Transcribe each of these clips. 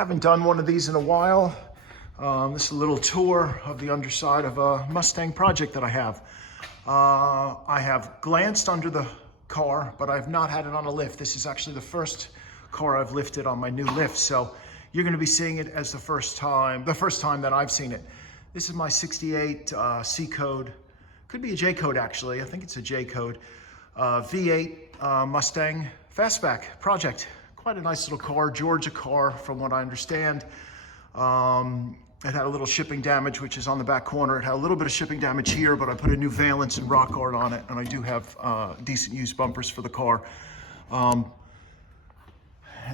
Haven't done one of these in a while. This is a little tour of the underside of a Mustang project that I have. I have glanced under the car, but I've not had it on a lift. This is actually the first car I've lifted on my new lift, so you're going to be seeing it as the first time that I've seen it. This is my 68 C code, could be a J code actually. I think it's a J code. V8 Mustang fastback project. Quite a nice little car, Georgia car from what I understand. It had a little shipping damage, which is on the back corner. It had a little bit of shipping damage here, but I put a new valance and rock guard on it, and I do have decent used bumpers for the car. And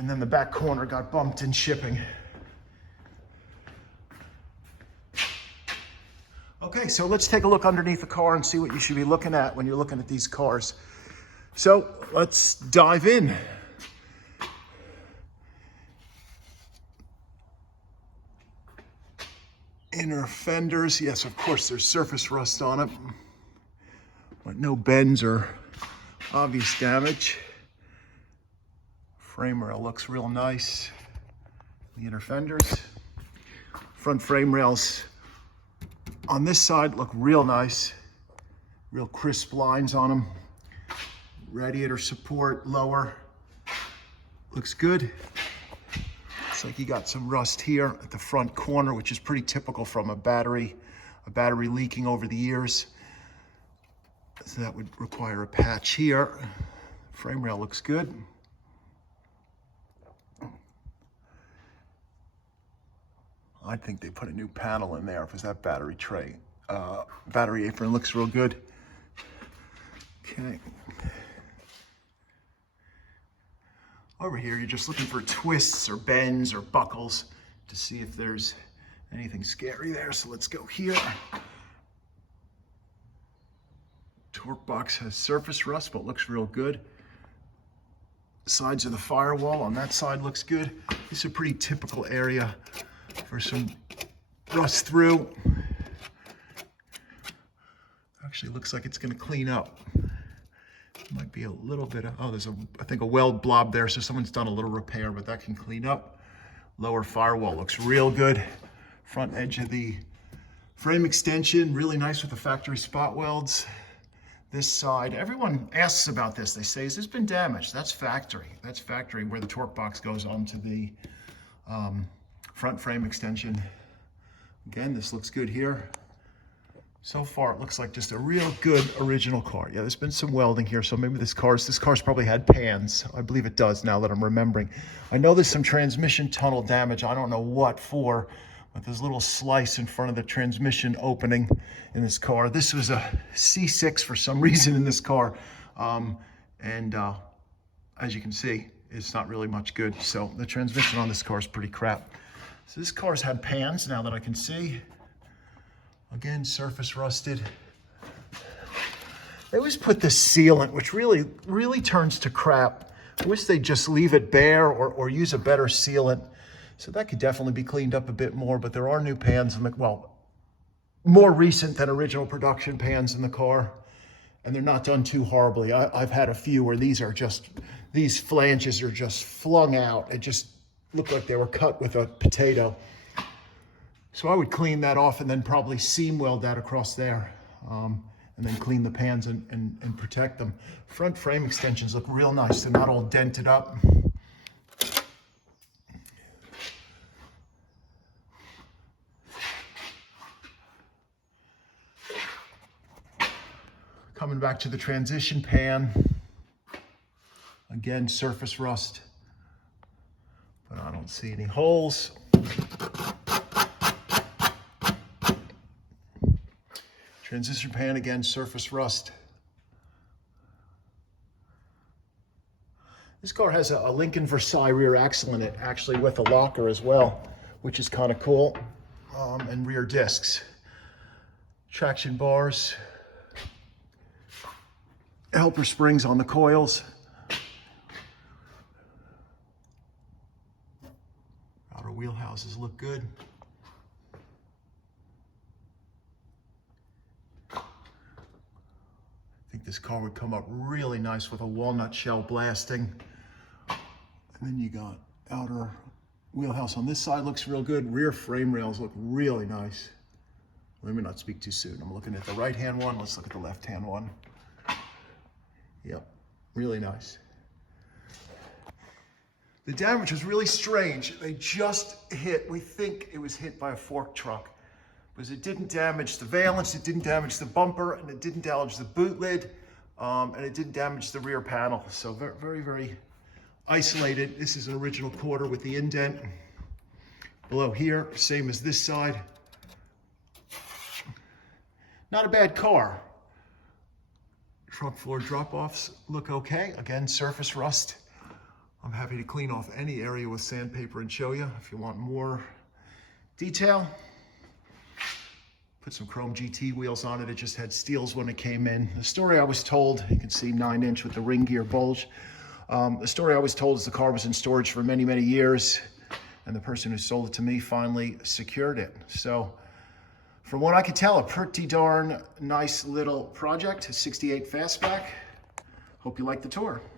then the back corner got bumped in shipping. Okay, so let's take a look underneath the car and see what you should be looking at when you're looking at these cars. So let's dive in. Inner fenders, yes, of course, there's surface rust on it, but no bends or obvious damage. Frame rail looks real nice. The inner fenders. Front frame rails on this side look real nice. Real crisp lines on them. Radiator support lower. Looks good. Looks like you got some rust here at the front corner, which is pretty typical from a battery leaking over the years. So that would require a patch here. Frame rail looks good. I think they put a new panel in there because that battery tray, battery apron looks real good. Okay. Over here, you're just looking for twists or bends or buckles to see if there's anything scary there. So let's go here. Torque box has surface rust, but looks real good. Sides of the firewall on that side looks good. This is a pretty typical area for some rust through. Actually looks like it's gonna clean up. Might be a little bit of, oh, there's I think a weld blob there, so someone's done a little repair, but that can clean up. Lower firewall looks real good. Front edge of the frame extension, really nice with the factory spot welds. This side, everyone asks about this. They say, has this been damaged? That's factory. That's factory where the torque box goes onto the front frame extension. Again, this looks good here. So far, it looks like just a real good original car. Yeah, there's been some welding here, so maybe this car's probably had pans. I believe it does now that I'm remembering. I know there's some transmission tunnel damage. I don't know what for, but there's a little slice in front of the transmission opening in this car. This was a C6 for some reason in this car. As you can see, it's not really much good. So the transmission on this car is pretty crap. So this car's had pans now that I can see. Again, surface rusted. They always put this sealant, which really turns to crap. I wish they'd just leave it bare or use a better sealant. So that could definitely be cleaned up a bit more, but there are new pans, well, more recent than original production pans in the car. And they're not done too horribly. I've had a few where these flanges are just flung out. It just looked like they were cut with a potato. So I would clean that off and then probably seam weld that across there. And then clean the pans and protect them. Front frame extensions look real nice. They're not all dented up. Coming back to the transition pan. Again, surface rust, but I don't see any holes. Transition pan, again, surface rust. This car has a Lincoln Versailles rear axle in it, actually with a locker as well, which is kind of cool, and rear discs. Traction bars. Helper springs on the coils. Outer wheelhouses look good. This car would come up really nice with a walnut shell blasting. And then you got outer Wheelhouse on this side looks real good. Rear frame rails look really nice. Let me not speak too soon. I'm looking at the right-hand one. Let's look at the left-hand one. Yep, really nice. The damage was really strange. They just hit, we think it was hit by a fork truck, because it didn't damage the valence, it didn't damage the bumper, and it didn't damage the boot lid, and it didn't damage the rear panel. So very, very, very isolated. This is an original quarter with the indent. Below here, same as this side. Not a bad car. Trunk floor drop-offs look okay. Again, surface rust. I'm happy to clean off any area with sandpaper and show you if you want more detail. Put some chrome GT wheels on it. It just had steels when it came in. The story I was told, you can see 9-inch with the ring gear bulge. The story I was told is the car was in storage for many, many years, and the person who sold it to me finally secured it. So from what I could tell, a pretty darn nice little project, a 68 fastback. Hope you like the tour.